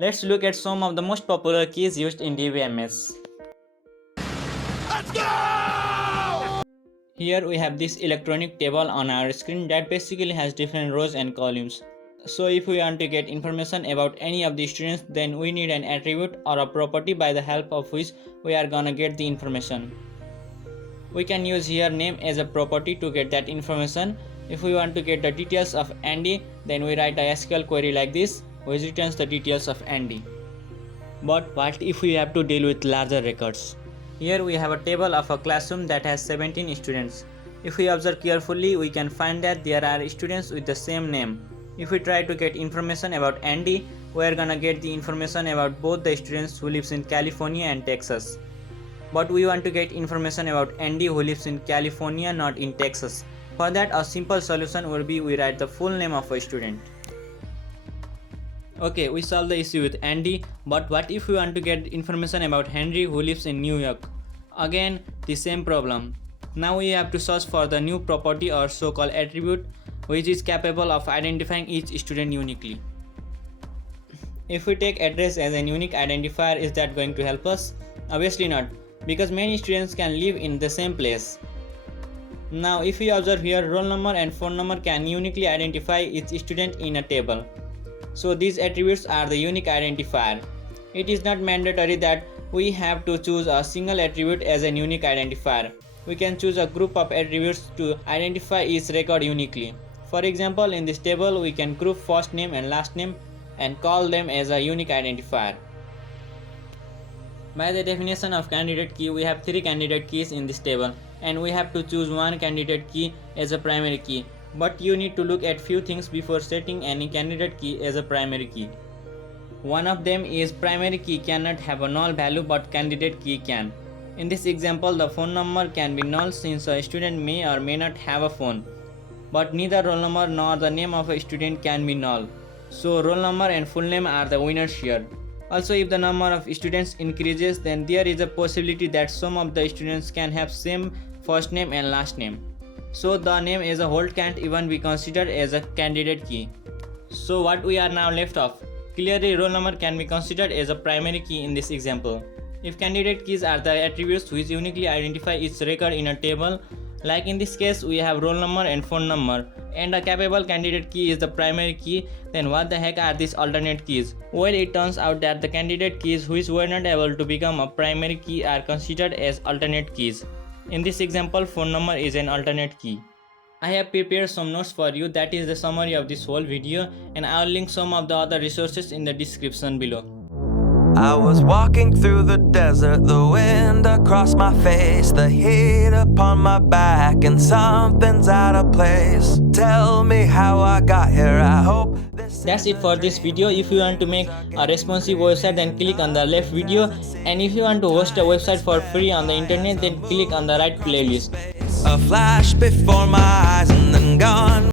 Let's look at some of the most popular keys used in DBMS. Here we have this electronic table on our screen that basically has different rows and columns. So if we want to get information about any of the students, then we need an attribute or a property by the help of which we are gonna get the information. We can use here name as a property to get that information. If we want to get the details of Andy, then we write a SQL query like this, which returns the details of Andy. But what if we have to deal with larger records? Here we have a table of a classroom that has 17 students. If we observe carefully, we can find that there are students with the same name. If we try to get information about Andy, we are gonna get the information about both the students who lives in California and Texas. But we want to get information about Andy who lives in California, not in Texas. For that, a simple solution would be we write the full name of a student. Okay, we solved the issue with Andy, but what if we want to get information about Henry who lives in New York? Again, the same problem. Now we have to search for the new property or so-called attribute which is capable of identifying each student uniquely. If we take address as a unique identifier, is that going to help us? Obviously not, because many students can live in the same place. Now if we observe here, roll number and phone number can uniquely identify each student in a table. So these attributes are the unique identifier. It is not mandatory that we have to choose a single attribute as a unique identifier. We can choose a group of attributes to identify each record uniquely. For example, in this table we can group first name and last name and call them as a unique identifier. By the definition of candidate key, we have 3 candidate keys in this table and we have to choose one candidate key as a primary key. But you need to look at few things before setting any candidate key as a primary key. One of them is primary key cannot have a null value but candidate key can. In this example, the phone number can be null since a student may or may not have a phone. But neither roll number nor the name of a student can be null. So roll number and full name are the winners here. Also, if the number of students increases, then there is a possibility that some of the students can have same first name and last name. So the name as a whole can't even be considered as a candidate key. So what we are now left of? Clearly roll number can be considered as a primary key in this example. If candidate keys are the attributes which uniquely identify each record in a table, like in this case we have roll number and phone number, and a capable candidate key is the primary key, then what the heck are these alternate keys? Well, it turns out that the candidate keys which were not able to become a primary key are considered as alternate keys. In this example, phone number is an alternate key. I have prepared some notes for you, that is the summary of this whole video, and I will link some of the other resources in the description below. I was walking through the desert, the wind across my face, the heat upon my back, and something's out of place. Tell me how I got here, I hope this. That's it for this video. If you want to make a responsive website, then click on the left video, and if you want to host a website for free on the internet, then click on the right playlist. A flash before my eyes and then gone.